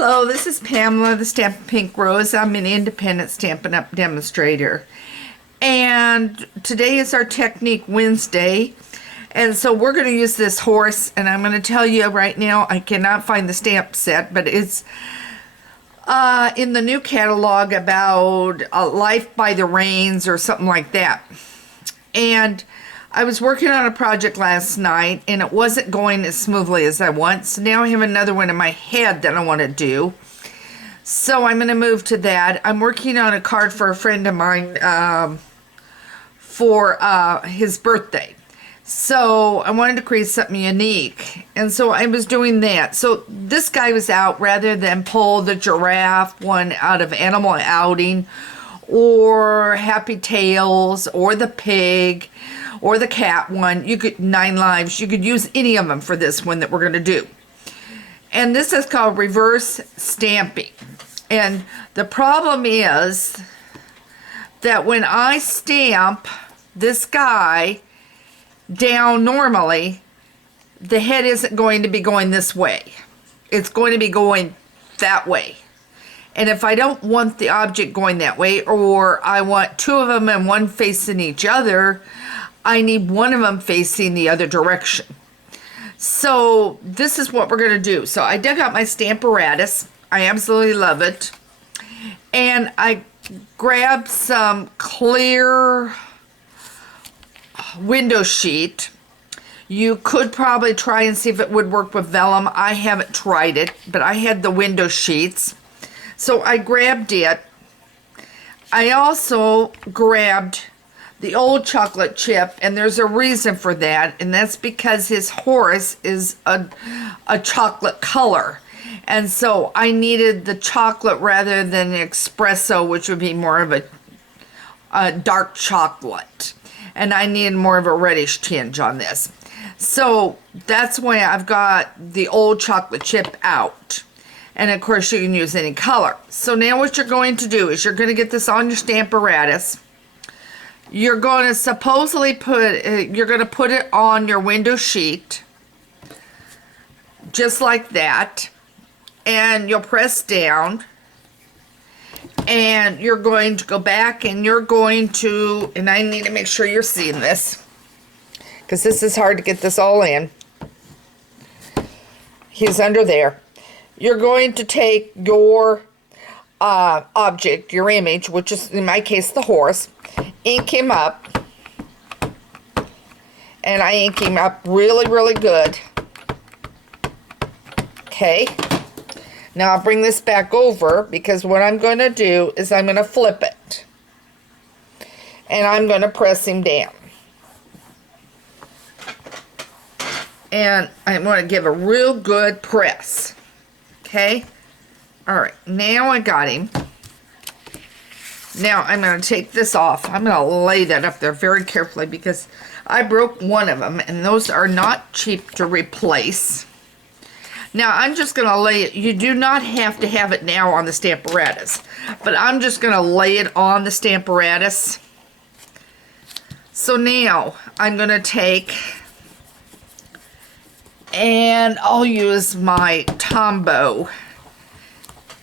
Hello, this is Pamela, the Stampin' Pink Rose. I'm an independent Stampin' Up! Demonstrator. And today is our Technique Wednesday. And so we're going to use this horse, and I'm going to tell you right now, I cannot find the stamp set, but it's in the new catalog about Life by the Reins or something like that. And I was working on a project last night, and it wasn't going as smoothly as I want. So now I have another one in my head that I want to do. So I'm going to move to that. I'm working on a card for a friend of mine for his birthday. So I wanted to create something unique. And so I was doing that. So this guy was out rather than pull the giraffe one out of Animal Outing or Happy Tales or the pig or the cat one. You could 9 Lives. You could use any of them for this one that we're going to do. And this is called reverse stamping. And the problem is that when I stamp this guy down normally, the head isn't going to be going this way. It's going to be going that way. And if I don't want the object going that way, or I want 2 of them and one facing each other, I need one of them facing the other direction. So this is what we're going to do. So I dug out my Stamparatus. I absolutely love it. And I grabbed some clear window sheet. You could probably try and see if it would work with vellum. I haven't tried it, but I had the window sheets. So I grabbed it. I also grabbed the old chocolate chip, and there's a reason for that, and that's because his horse is a chocolate color. And so I needed the chocolate rather than the espresso, which would be more of a dark chocolate. And I needed more of a reddish tinge on this. So that's why I've got the old chocolate chip out. And of course you can use any color. So now what you're going to do is you're going to get this on your Stamparatus. You're going to supposedly put it on your window sheet, just like that, and you'll press down, and you're going to go back, and you're going to, and I need to make sure you're seeing this, because this is hard to get this all in. He's under there. You're going to take your object, your image, which is in my case the horse, ink him up, and I ink him up really, really good. Okay, now I'll bring this back over, because what I'm going to do is I'm going to flip it, and I'm going to press him down, and I'm going to give a real good press. Okay, all right, now I got him. Now I'm going to take this off. I'm going to lay that up there very carefully, because I broke one of them, and those are not cheap to replace. Now I'm just going to lay it. You do not have to have it now on the Stamparatus, but I'm just going to lay it on the Stamparatus. So now I'm going to take, and I'll use my Tombow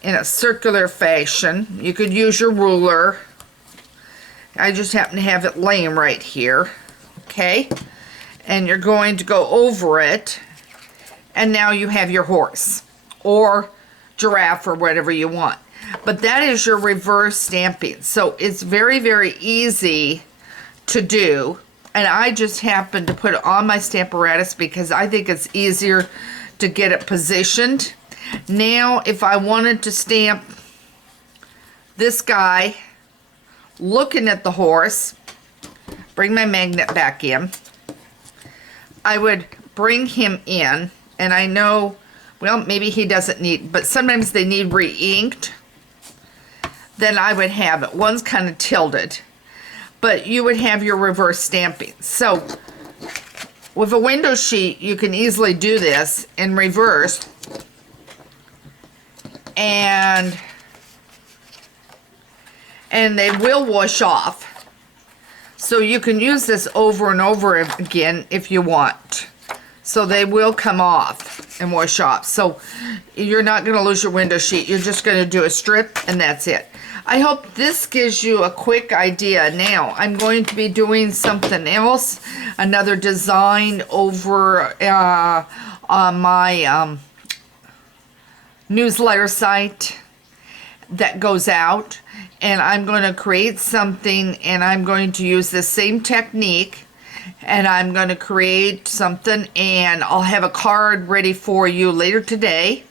in a circular fashion. You could use your ruler. I just happen to have it laying right here. Okay, and you're going to go over it, and now you have your horse or giraffe or whatever you want. But that is your reverse stamping. So it's very, very easy to do, and I just happen to put it on my Stamparatus because I think it's easier to get it positioned. Now, if I wanted to stamp this guy looking at the horse, bring my magnet back in, I would bring him in, and I know, well, maybe he doesn't need, but sometimes they need re-inked. Then I would have it. One's kind of tilted, but you would have your reverse stamping. So with a window sheet, you can easily do this in reverse. And they will wash off. So you can use this over and over again if you want. So they will come off and wash off. So you're not going to lose your window sheet. You're just going to do a strip and that's it. I hope this gives you a quick idea. Now, I'm going to be doing something else, another design over on my newsletter site that goes out. And I'm going to create something, and I'm going to use the same technique, and I'm going to create something, and I'll have a card ready for you later today.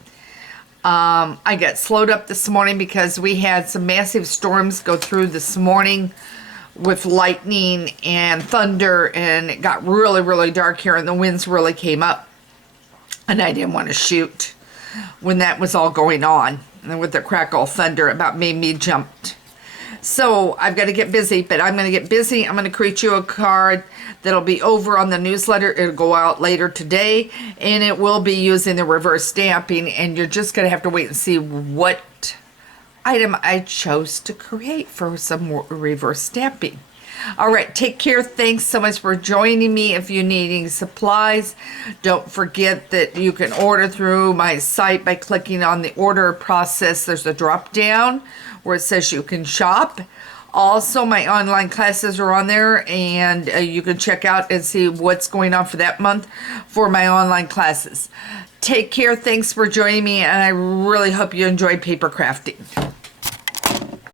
I got slowed up this morning because we had some massive storms go through this morning with lightning and thunder, and it got really, really dark here, and the winds really came up, and I didn't want to shoot when that was all going on. And with the crackle of thunder, it about made me jump. So I've got to get busy, but I'm going to get busy. I'm going to create you a card that'll be over on the newsletter. It'll go out later today, and it will be using the reverse stamping, and you're just going to have to wait and see what item I chose to create for some more reverse stamping. All right, take care. Thanks so much for joining me. If you're needing supplies, don't forget that you can order through my site by clicking on the order process. There's a drop down where it says you can shop. Also, my online classes are on there, and you can check out and see what's going on for that month for my online classes. Take care. Thanks for joining me, and I really hope you enjoyed paper crafting.